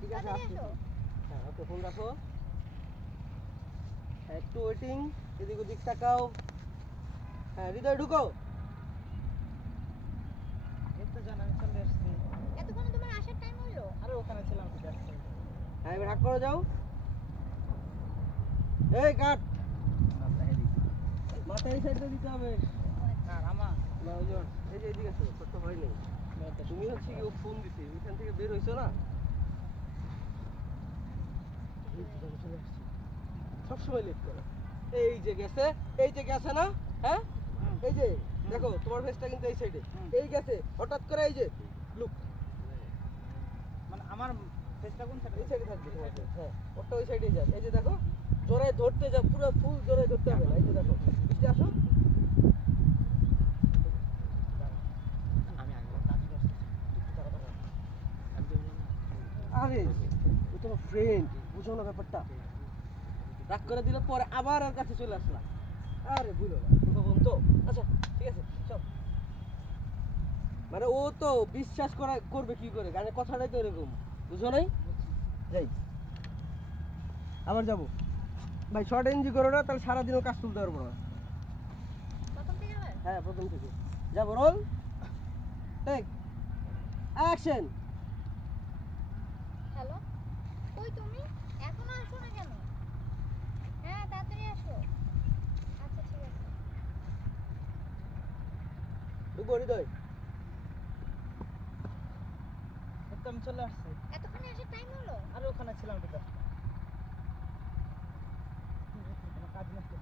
ঠিক আছে আসছি। হ্যাঁ ওকে ফোন রাখো, একটু ওয়েটিং, এদিক ওদিক তাকাও। হ্যাঁ হৃদয় ঢুকো। এই তো জান আমি চলে এসেছি। এতক্ষণে তোমার আসার টাইম হলো? আরে ওখানে ছিলাম তো ব্যস্ত। হ্যাঁ এবার হাক করে যাও। এই কাট, মাথায় এই সাইডটা দিতে হবে। আর আমা না ওই যে এই যে এদিকে আসো, ছোট্ট হয় নেই। তুমি হচ্ছে কি ও ফোন দিতে ওইখান থেকে বের হইছো না? এই তো আমি চলে আসছি। সবসময় লেট করো। এই যে গেছে, এই যে গেছে না? হ্যাঁ এই যে দেখো তোমার ফেসটা কিন্তু এই সাইডে, এই গেছে হঠাৎ করে, এই যে লুক মানে আমার ফেসটা কোন এই সাইডে? সাইডে থাকবে তোমার face, হ্যাঁ ওটা ওই সাইডে যায়। এই যে দেখো জোরে ধরতে যা, পুরো ফুল জোরে ধরতে হবে না। এই যে দেখো বৃষ্টি আসো। আমি আগে কাজ করতেছি। আমি তো বললাম না। আরে ও তোমার ফ্রেন্ড, বুঝো না ব্যাপারটা? রাগ করে দিলে পরে আবার আর কাছে চলে আসলা। আরে বুঝলো না কথা বল তো। আচ্ছা ঠিক আছে চল। মানে ও তো বিশ্বাস করবে কি করে, গানের কথাটাই তো এরকম, বুঝো নাই? যাই আবার যাবো ভাই, শর্ট এনজি করো না তাহলে সারাদিনও কাজ তুলতে পারবো না। প্রথম থেকে আবার? হ্যাঁ প্রথম থেকে যাবো। Role take action. হ্যালো, কই তুমি? এখনো আসো না কেন? হ্যাঁ তাড়াতাড়ি আসো। আচ্ছা ঠিক আছে। ঢুকবো হৃদয়। এই তো আমি চলে আসছি। এতক্ষণে আসার টাইম হলো? আরে ওখানে ছিলাম তো ব্যস্ত। আমার কাজ নষ্ট